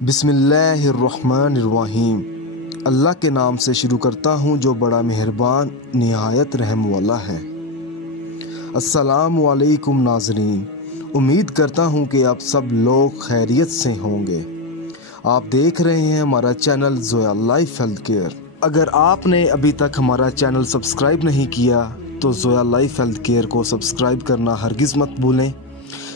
बिस्मिल्लाहिर्रहमानिर्रहीम। अल्लाह के नाम से शुरू करता हूँ जो बड़ा मेहरबान निहायत रहम वाला है। अस्सलामु अलैकुम नाज़रीन, उम्मीद करता हूँ कि आप सब लोग खैरियत से होंगे। आप देख रहे हैं हमारा channel Zoya life health care. अगर आपने अभी तक हमारा चैनल सब्सक्राइब नहीं किया तो ज़ोया लाइफ हेल्थ केयर को सब्सक्राइब करना हरगिज़ मत भूलें।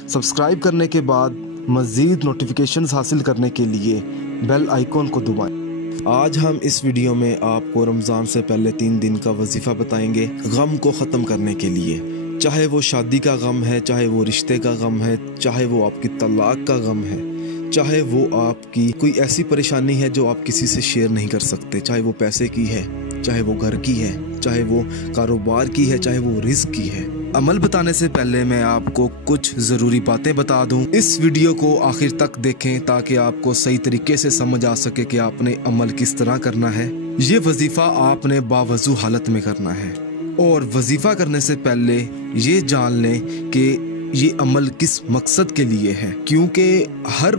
सब्सक्राइब करने के बाद मज़ीद नोटिफिकेशंस हासिल करने के लिए बेल आइकॉन को दबाएं। आज हम इस वीडियो में आपको रमज़ान से पहले 3 दिन का वजीफ़ा बताएंगे गम को ख़त्म करने के लिए। चाहे वो शादी का गम है, चाहे वो रिश्ते का गम है, चाहे वो आपकी तलाक का गम है, चाहे वो आपकी कोई ऐसी परेशानी है जो आप किसी से शेयर नहीं कर सकते, चाहे वो पैसे की है, चाहे वो घर की है, चाहे वो कारोबार की है, चाहे वो रिस्क की है। अमल बताने से पहले मैं आपको कुछ ज़रूरी बातें बता दूं। इस वीडियो को आखिर तक देखें ताकि आपको सही तरीके से समझ आ सके कि आपने अमल किस तरह करना है। ये वजीफ़ा आपने बावजू हालत में करना है और वजीफ़ा करने से पहले ये जान लें कि ये अमल किस मकसद के लिए है, क्योंकि हर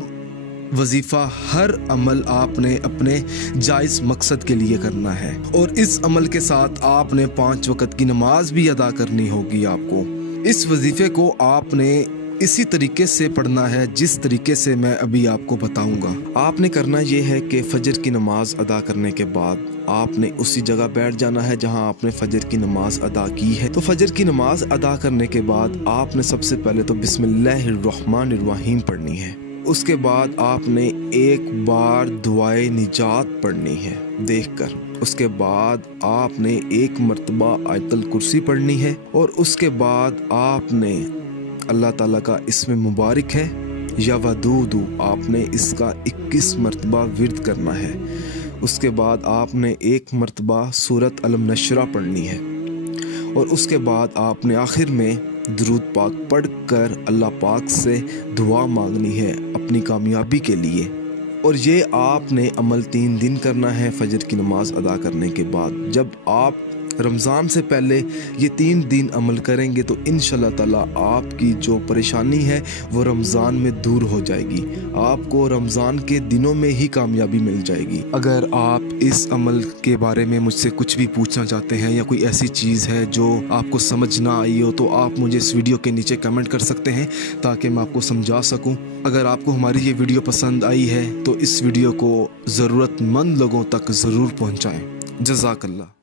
वजीफ़ा, हर अमल आपने अपने जायज़ मकसद के लिए करना है और इस अमल के साथ आपने 5 वक़्त की नमाज भी अदा करनी होगी। आपको इस वजीफ़े को आपने इसी तरीके से पढ़ना है जिस तरीके से मैं अभी आपको बताऊंगा। आपने करना ये है कि फजर की नमाज अदा करने के बाद आपने उसी जगह बैठ जाना है जहां आपने फजर की नमाज अदा की है। तो फजर की नमाज अदा करने के बाद आपने सबसे पहले तो बिस्मिल्लाहिर्रहमानिर्रहीम पढ़नी है। उसके बाद आपने एक बार दुआए निजात पढ़नी है देखकर। उसके बाद आपने एक मर्तबा आयतुल कुर्सी पढ़नी है और उसके बाद आपने अल्लाह ताला का इसमें मुबारक है या वदूदू, आपने इसका 21 मर्तबा विर्द करना है। उसके बाद आपने एक मर्तबा सूरत अलम नशरा पढ़नी है और उसके बाद आपने आखिर में दुरूद पाक पढ़कर अल्लाह पाक से दुआ मांगनी है अपनी कामयाबी के लिए। और ये आपने अमल 3 दिन करना है फजर की नमाज अदा करने के बाद। जब आप रमज़ान से पहले ये 3 दिन अमल करेंगे तो इंशाल्लाह ताला आपकी जो परेशानी है वो रमज़ान में दूर हो जाएगी। आपको रमज़ान के दिनों में ही कामयाबी मिल जाएगी। अगर आप इस अमल के बारे में मुझसे कुछ भी पूछना चाहते हैं या कोई ऐसी चीज़ है जो आपको समझ ना आई हो तो आप मुझे इस वीडियो के नीचे कमेंट कर सकते हैं ताकि मैं आपको समझा सकूँ। अगर आपको हमारी ये वीडियो पसंद आई है तो इस वीडियो को ज़रूरतमंद लोगों तक ज़रूर पहुँचाएँ। जज़ाकल्लाह।